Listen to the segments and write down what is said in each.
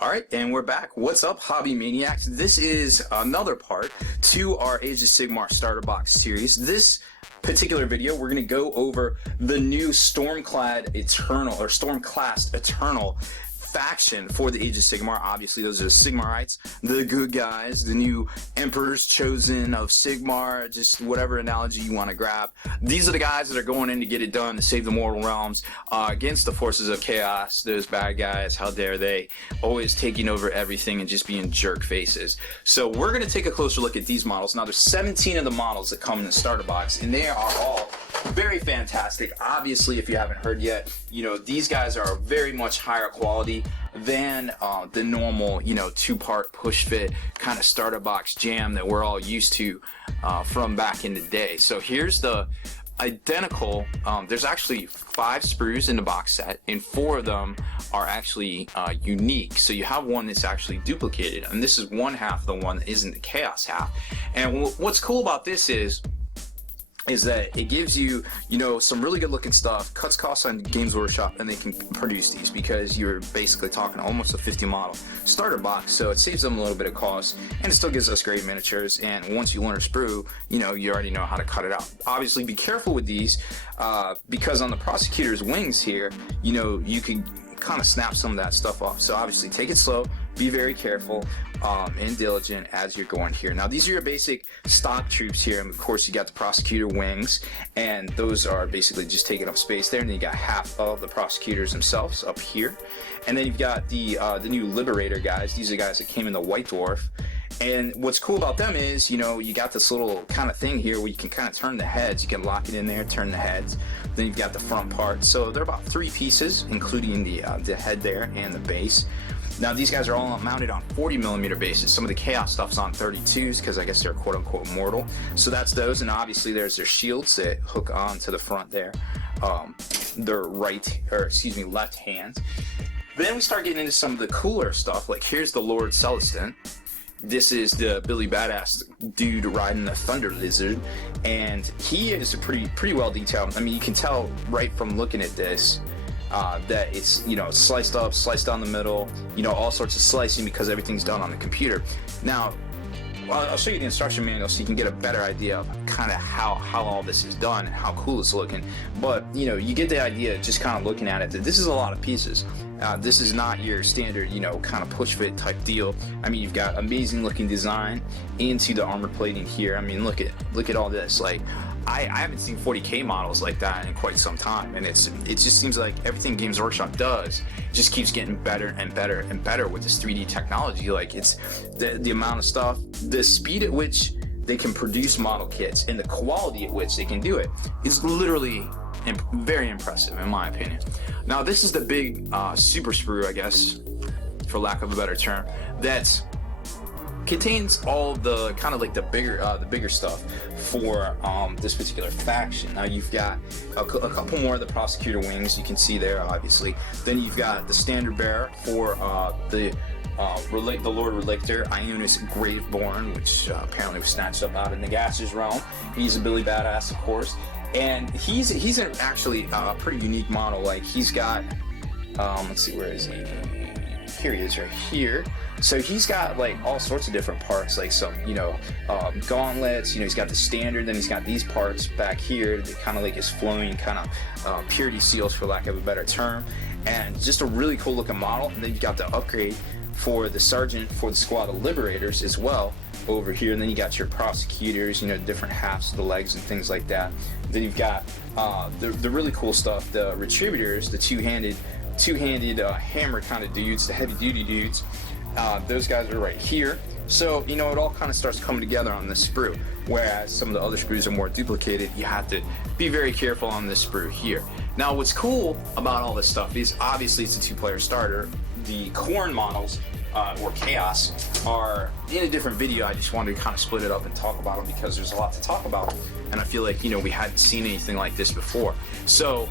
All right, and we're back. What's up, Hobby Maniacs? This is another part to our Age of Sigmar starter box series. This particular video, we're going to go over the new Stormclad Eternal, or Stormcast Eternal faction for the Age of Sigmar. Obviously, those are the Sigmarites, the good guys, the new Emperors Chosen of Sigmar, just whatever analogy you want to grab. These are the guys that are going in to get it done, to save the mortal realms against the forces of chaos, those bad guys. How dare they, always taking over everything and just being jerk faces. So we're going to take a closer look at these models. Now, there's 17 of the models that come in the starter box, and they are all very fantastic. Obviously, if you haven't heard yet, these guys are very much higher quality than the normal, two-part push fit kind of starter box jam that we're all used to from back in the day. So here's the identical, there's actually 5 sprues in the box set, and 4 of them are actually unique. So you have one that's actually duplicated, and this is one half of the one that isn't the chaos half. And what's cool about this is that it gives you, some really good looking stuff, cuts costs on Games Workshop, and they can produce these because you're basically talking almost a 50 model starter box, so it saves them a little bit of cost, and it still gives us great miniatures. And once you learn a sprue, you already know how to cut it out. Obviously, be careful with these because on the Prosecutor's wings here, you can kind of snap some of that stuff off. So obviously, take it slow, be very careful and diligent as you're going here. Now, these are your basic stock troops here, and of course you got the Prosecutor wings, and those are basically just taking up space there. And then you got half of the Prosecutors themselves up here, and then you've got the new Liberator guys. These are the guys that came in the White Dwarf. And what's cool about them is, you got this little kind of thing here where you can kind of turn the heads. You can lock it in there, turn the heads. Then you've got the front part. So they're about 3 pieces, including the head there and the base. Now, these guys are all mounted on 40mm bases. Some of the Chaos stuff's on 32s because I guess they're quote-unquote mortal. So that's those, and obviously there's their shields that hook on to the front there. Their left hand. Then we start getting into some of the cooler stuff, like here's the Lord Celestin. This is the Billy Badass dude riding the Thunder Lizard, and he is a pretty well detailed. I mean, you can tell right from looking at this that it's sliced up, sliced down the middle, all sorts of slicing because everything's done on the computer. Now, I'll show you the instruction manual so you can get a better idea of kind of how all this is done and how cool it's looking. But you get the idea just kind of looking at it that this is a lot of pieces. This is not your standard kind of push fit type deal. I mean, you've got amazing looking design into the armor plating here. I mean, look at all this. Like, I haven't seen 40K models like that in quite some time, and it just seems like everything Games Workshop does just keeps getting better and better and better with this 3D technology. Like, it's the amount of stuff, the speed at which they can produce model kits, and the quality at which they can do it is literally very impressive in my opinion. Now, this is the big super sprue, I guess, for lack of a better term, that contains all the kind of like the bigger stuff for this particular faction. Now, you've got a couple more of the Prosecutor wings, you can see there, obviously. Then you've got the standard bearer for the Lord Relictor, Ionis Graveborn, which apparently was snatched up out of Nagasa's realm. He's a Billy Badass, of course, and he's actually a pretty unique model. Like, he's got let's see, where is he? Here he is, right here. So he's got like all sorts of different parts, like some gauntlets. He's got the standard, then he's got these parts back here that kind of like his flowing kind of purity seals, for lack of a better term, and just a really cool looking model. And then you've got the upgrade for the sergeant for the squad of Liberators as well over here. And then you got your Prosecutors, different halves of the legs and things like that. Then you've got the really cool stuff, the Retributors, the two-handed hammer kind of dudes, the heavy duty dudes. Those guys are right here. So, it all kind of starts coming together on this sprue, whereas some of the other sprues are more duplicated. You have to be very careful on this sprue here. Now, what's cool about all this stuff is obviously it's a 2-player starter. The Khorne models, or Chaos, are in a different video. I just wanted to kind of split it up and talk about them because there's a lot to talk about, and I feel like, we hadn't seen anything like this before. So,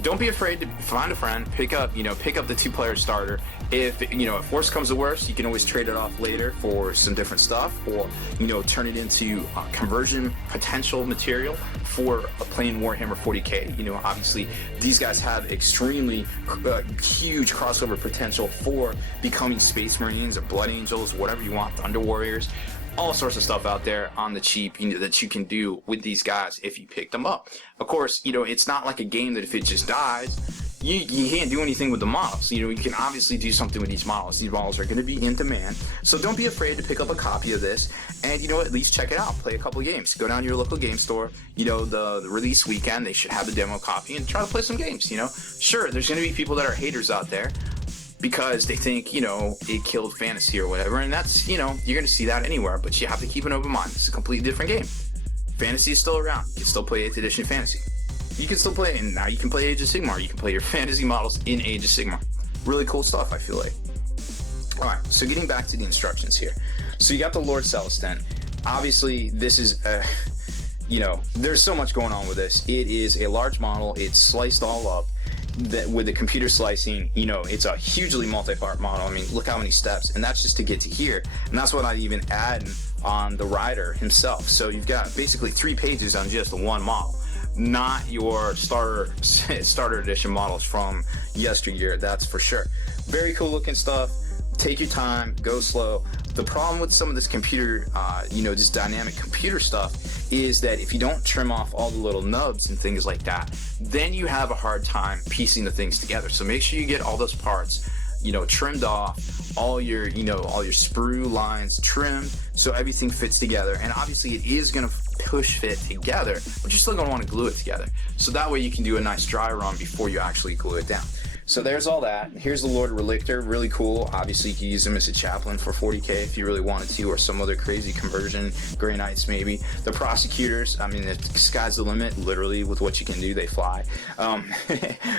don't be afraid to find a friend, pick up the 2-player starter, If if worst comes to worst, you can always trade it off later for some different stuff, or turn it into conversion potential material for a plain Warhammer 40k. Obviously these guys have extremely huge crossover potential for becoming Space Marines or Blood Angels, whatever you want, Thunder Warriors. All sorts of stuff out there on the cheap, that you can do with these guys if you pick them up. Of course, it's not like a game that if it just dies, you can't do anything with the models. You can obviously do something with these models. These models are going to be in demand, so don't be afraid to pick up a copy of this, and at least check it out. Play a couple of games. Go down to your local game store. The release weekend, they should have the demo copy, and try to play some games. Sure, there's going to be people that are haters out there, because they think, it killed fantasy or whatever, and that's, you're going to see that anywhere, but you have to keep an open mind. It's a completely different game. Fantasy is still around. You can still play 8th edition fantasy. You can still play, and now you can play Age of Sigmar. You can play your fantasy models in Age of Sigmar. Really cool stuff, I feel like. Alright, so getting back to the instructions here. So you got the Lord Celestin. Obviously, this is there's so much going on with this. It is a large model. It's sliced all up. With the computer slicing, it's a hugely multi-part model. I mean, look how many steps, and that's just to get to here, and that's what I even add on the rider himself. So you've got basically 3 pages on just the one model, not your starter edition models from yesteryear, that's for sure. Very cool looking stuff. Take your time, go slow. The problem with some of this computer, this dynamic computer stuff, is that if you don't trim off all the little nubs and things like that, then you have a hard time piecing the things together. So make sure you get all those parts, trimmed off, all your sprue lines trimmed, so everything fits together. And obviously it is going to push fit together, but you're still going to want to glue it together. So that way you can do a nice dry run before you actually glue it down. So there's all that. Here's the Lord Relictor, really cool. Obviously you can use him as a chaplain for 40k if you really wanted to, or some other crazy conversion, Grey Knights maybe. The Prosecutors, I mean, the sky's the limit, literally, with what you can do, they fly.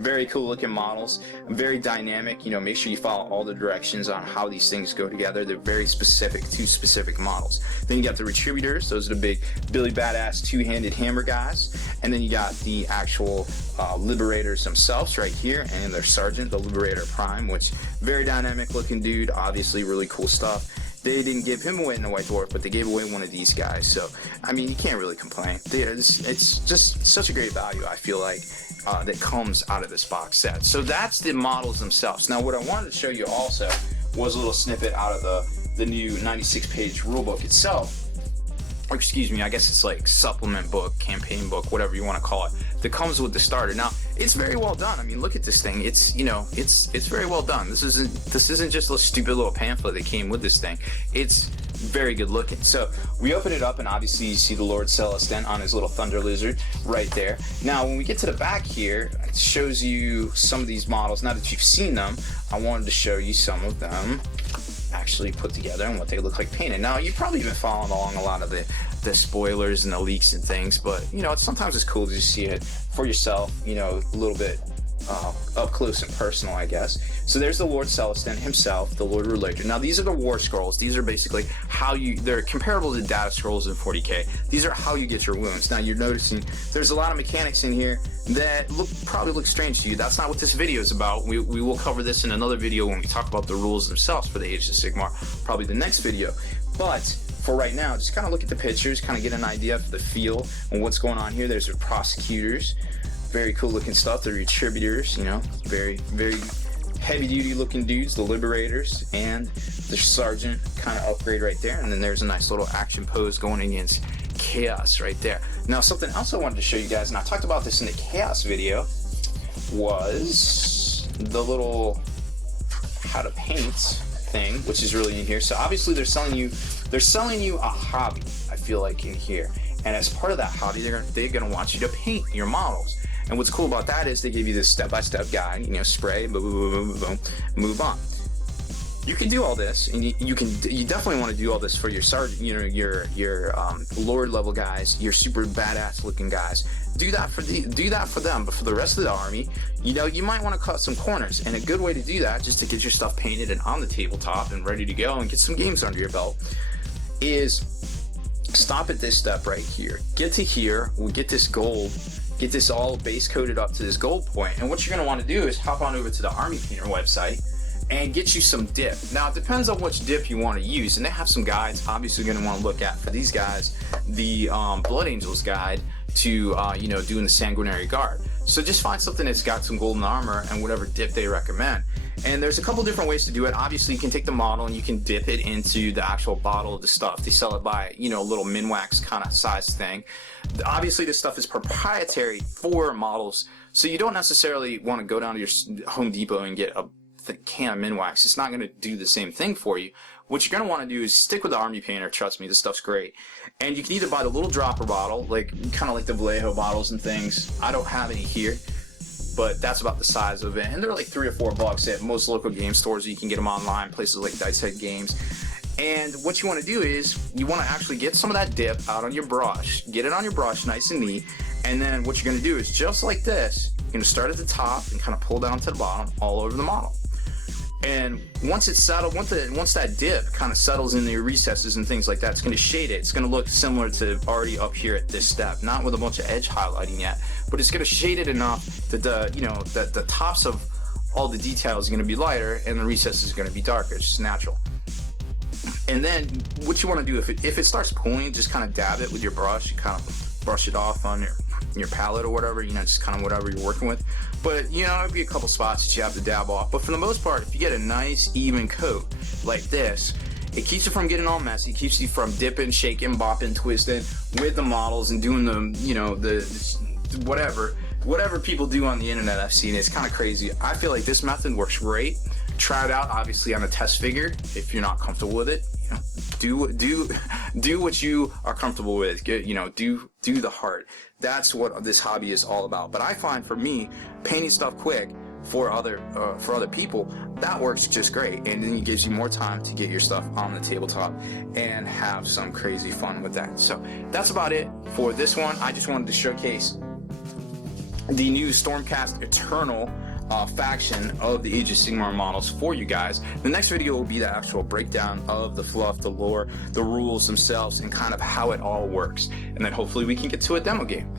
Very cool looking models, very dynamic. Make sure you follow all the directions on how these things go together. They're very specific to specific models. Then you got the Retributors, those are the big Billy Badass two-handed hammer guys. And then you got the actual Liberators themselves right here, and their Sergeant, the Liberator Prime, which very dynamic looking dude, obviously really cool stuff. They didn't give him away in the White Dwarf, but they gave away one of these guys, so I mean, you can't really complain. It's just such a great value, I feel like, that comes out of this box set. So that's the models themselves. Now what I wanted to show you also was a little snippet out of the new 96-page rulebook itself. Or excuse me, I guess it's like supplement book, campaign book, whatever you want to call it, that comes with the starter. Now, it's very well done. I mean, look at this thing. It's it's very well done. This isn't just a stupid little pamphlet that came with this thing. It's very good looking. So we open it up, and obviously you see the Lord Celestin on his little thunder lizard right there. Now, when we get to the back here, it shows you some of these models. Now that you've seen them, I wanted to show you some of them actually put together and what they look like painted. Now, you've probably been following along a lot of the spoilers and the leaks and things, but sometimes it's cool to just see it for yourself, a little bit up close and personal, I guess. So there's the Lord Celestin himself, the Lord Relictor. Now these are the war scrolls. These are basically they're comparable to data scrolls in 40k. These are how you get your wounds. Now you're noticing there's a lot of mechanics in here that probably look strange to you. That's not what this video is about. We will cover this in another video when we talk about the rules themselves for the Age of Sigmar, probably the next video. But for right now, just kind of look at the pictures, kind of get an idea of the feel and what's going on here. There's the Prosecutors. Very cool looking stuff. The Retributors, very, very heavy duty looking dudes. The Liberators and the Sergeant kind of upgrade right there. And then there's a nice little action pose going against Chaos right there. Now, something else I wanted to show you guys, and I talked about this in the Chaos video, was the little how to paint thing, which is really in here. So obviously they're selling you a hobby, I feel like, in here. And as part of that hobby, they're gonna want you to paint your models. And what's cool about that is they give you this step-by-step guide, spray, boom, boom, boom, boom, boom, move on. You can do all this, and you definitely want to do all this for your sergeant, your lord level guys, your super badass looking guys. Do that for them, but for the rest of the army, you might want to cut some corners. And a good way to do that, just to get your stuff painted and on the tabletop and ready to go and get some games under your belt, is stop at this step right here. Get to here, we'll get this gold. Get this all base coated up to this gold point, and what you're going to want to do is hop on over to the Army Painter website, and get you some dip. Now it depends on which dip you want to use, and they have some guides. Obviously you're going to want to look at, for these guys, the Blood Angels guide to you know, doing the Sanguinary Guard. So just find something that's got some golden armor and whatever dip they recommend. And there's a couple different ways to do it. Obviously you can take the model and you can dip it into the actual bottle of the stuff. They sell it by, you know, a little min-wax kind of size thing. Obviously this stuff is proprietary for models, so you don't necessarily want to go down to your Home Depot and get a can of min-wax. It's not going to do the same thing for you. What you're going to want to do is stick with the Army Painter. Trust me, this stuff's great. And you can either buy the little dropper bottle, like kind of like the Vallejo bottles and things. I don't have any here, but that's about the size of it. And they're like $3 or $4 at most local game stores. You can get them online, places like Dice Head Games. And what you want to do is you want to actually get some of that dip out on your brush. Get it on your brush nice and neat. And then what you're going to do is, just like this, you're going to start at the top and kind of pull down to the bottom all over the model. And once it's settled, once that dip kind of settles in the recesses and things like that, it's going to shade it. It's going to look similar to already up here at this step, not with a bunch of edge highlighting yet, but it's going to shade it enough that the tops of all the details are going to be lighter and the recesses are going to be darker. It's just natural. And then what you want to do, if it starts pulling, just kind of dab it with your brush. You kind of brush it off on your palette or whatever, you know, just kind of whatever you're working with. But you know, it'll be a couple spots that you have to dab off. But for the most part, if you get a nice even coat like this, it keeps you from getting all messy. It keeps you from dipping, shaking, bopping, twisting with the models and doing the, you know, the whatever people do on the internet. I've seen it. It's kind of crazy. I feel like this method works great. Try it out, obviously, on a test figure. If you're not comfortable with it, you know, do what you are comfortable with. Do the heart. That's what this hobby is all about. But I find, for me, painting stuff quick for other people, that works just great, and then it gives you more time to get your stuff on the tabletop and have some crazy fun with that. So that's about it for this one. I just wanted to showcase the new Stormcast Eternal faction of the Age of Sigmar models for you guys. The next video will be the actual breakdown of the fluff, the lore, the rules themselves, and kind of how it all works. And then hopefully we can get to a demo game.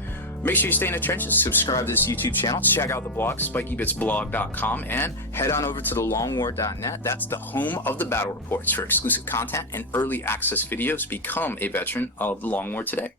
Make sure you stay in the trenches, subscribe to this YouTube channel, check out the blog, spikybitsblog.com, and head on over to thelongwar.net. That's the home of the battle reports for exclusive content and early access videos. Become a veteran of the Long War today.